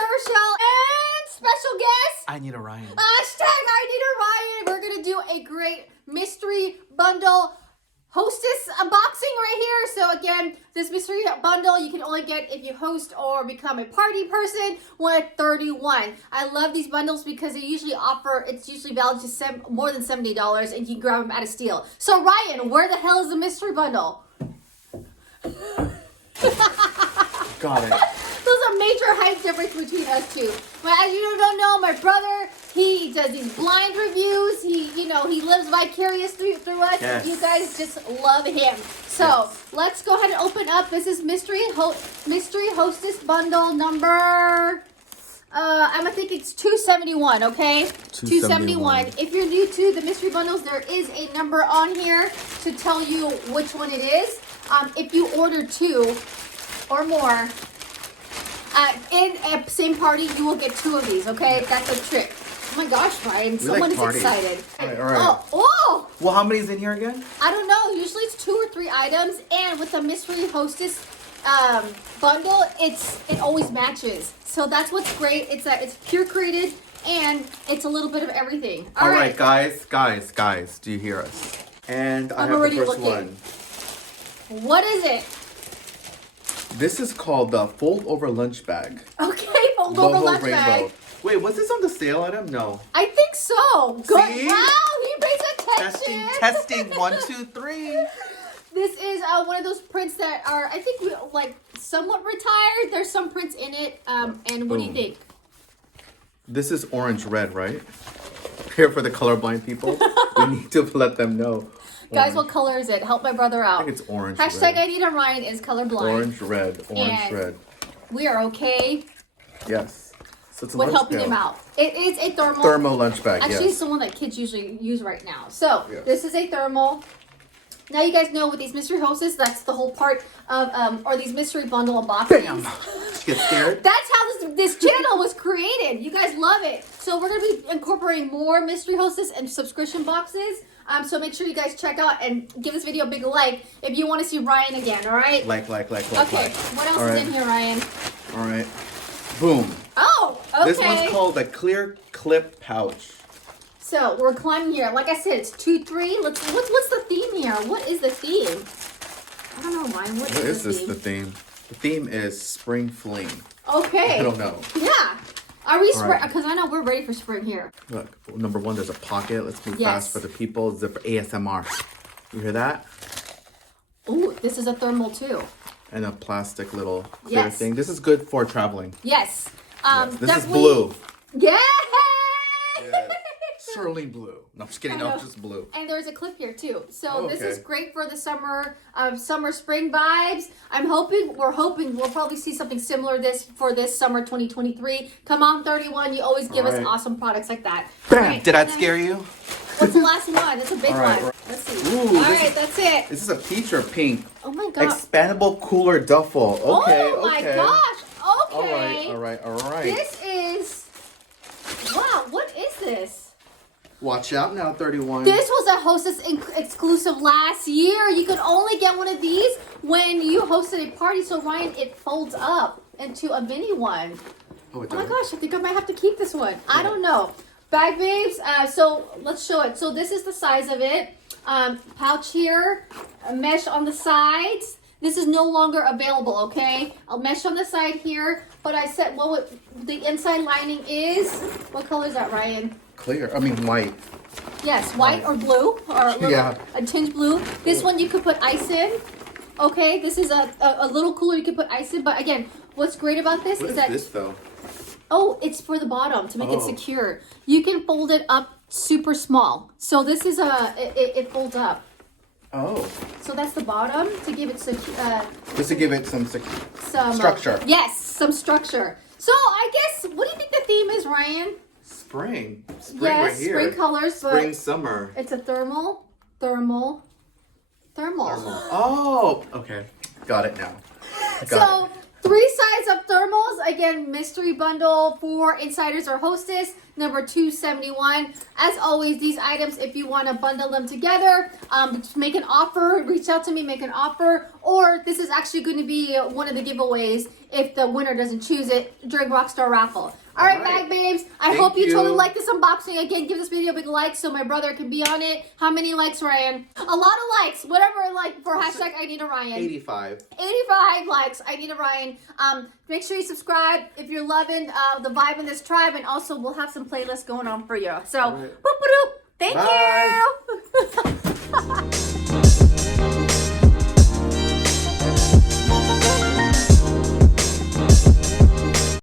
Rochelle, and special guest. I need a Ryan. Hashtag I need a Ryan. We're going to do a great mystery bundle Hostess unboxing right here. So again, this mystery bundle you can only get if you host or become a party person. One at 31. I love these bundles because they usually offer, it's usually valued to more than $70 and you can grab them at a steal. So Ryan, where the hell is the mystery bundle? Got it. There's a major height difference between us two. But as you don't know, my brother, he does these blind reviews. He lives vicarious through us. Yes. You guys just love him. So let's go ahead and open up. This is mystery hostess bundle number. I'm gonna think it's 271. Okay, 271. If you're new to the mystery bundles, there is a number on here to tell you which one it is. If you order 2 or more. In a same party, you will get 2 of these, okay? That's a trick. Oh my gosh, Ryan, someone is excited. All right. Oh! Well, how many's in here again? I don't know. Usually it's 2 or 3 items, and with the mystery hostess bundle, it always matches. So that's what's great. It's pure created, and it's a little bit of everything. All right, guys, do you hear us? And I have the first one. What is it? This is called the fold over lunch bag. Okay, fold over lunch bag. Wait, was this on the sale item? No. I think so. Good. See? Wow, he pays attention. Testing. 1, 2, 3. This is one of those prints that are, I think, somewhat retired. There's some prints in it. And what do you think? This is orange red, right? Here for the colorblind people, we need to let them know. Guys, what color is it? Help my brother out. I think it's orange Hashtag red. I need a Ryan is colorblind. Orange red. We are okay Yes. So it's a with lunch helping bag. him out. It is a thermal. Thermal lunch bag, Actually, yes. it's the one that kids usually use right now. So, Yes. This is a thermal. Now you guys know with these mystery hostess, that's the whole part of, or these mystery bundle unboxings. Bam! Get scared? That's how this channel was created. You guys love it. So we're going to be incorporating more mystery hostess and subscription boxes. So make sure you guys check out and give this video a big like if you want to see Ryan again, all right? Like. Okay, what else is in here, Ryan? All right. Boom. Oh, okay. This one's called the clear clip pouch. So we're climbing here. Like I said, it's 2, 3. What's the theme here? What is the theme? I don't know, Ryan. What is The theme? The theme is spring fling. Okay. I don't know. Yeah. Are we spring? Right. Because I know we're ready for spring here. Look, number 1, there's a pocket. Let's move fast for the people. Zip for ASMR. You hear that? Ooh, this is a thermal too. And a plastic little clear thing. This is good for traveling. Yes. This is blue. Yeah. Sterling blue. No, I'm just kidding. No, just blue. And there's a clip here too. So this is great for the summer, spring vibes. We're hoping we'll probably see something similar for this summer 2023. Come on, 31. You always give us awesome products like that. Bam! Right, Did that scare you? What's the last one? It's a big one. Let's see. Ooh, all right, that's it. This is a peach or pink. Oh my god. Expandable cooler duffel. Okay. Oh my gosh. Okay. All right. This is. Wow. What is this? Watch out now, 31. This was a Hostess exclusive last year. You could only get one of these when you hosted a party. So, Ryan, it folds up into a mini one. Oh my gosh, I think I might have to keep this one. I don't know. Bag babes, so let's show it. So this is the size of it. Pouch here, a mesh on the sides. This is no longer available, okay? A mesh on the side here. But I said, the inside lining is, what color is that, Ryan? Clear. I mean white. Yes, white or blue, or a tinge blue. This one you could put ice in. Okay, this is a little cooler you could put ice in. But again, what's great about this is that this though? Oh, it's for the bottom to make it secure. You can fold it up super small. So this is it folds up. Oh. So that's the bottom to give it just to give it some structure. Yes, some structure. So I guess, what do you think the theme is, Ryan? Spring Yes, right here. spring colors. Spring, summer. It's a thermal. Oh, okay. Got it now. So 3 sides of thermals. Again, mystery bundle for insiders or hostess. number 271. As always, these items, if you want to bundle them together, just make an offer, reach out to me, make an offer, or this is actually going to be one of the giveaways if the winner doesn't choose it during Rockstar Raffle. All right, bag babes. I hope you totally like this unboxing. Again, give this video a big like so my brother can be on it. How many likes, Ryan? A lot of likes. Whatever, like, for hashtag I need a Ryan. 85. 85 likes. I need a Ryan. Make sure you subscribe if you're loving the vibe in this tribe, and also we'll have some playlists going on for you. So, boop-a-doop. Thank you.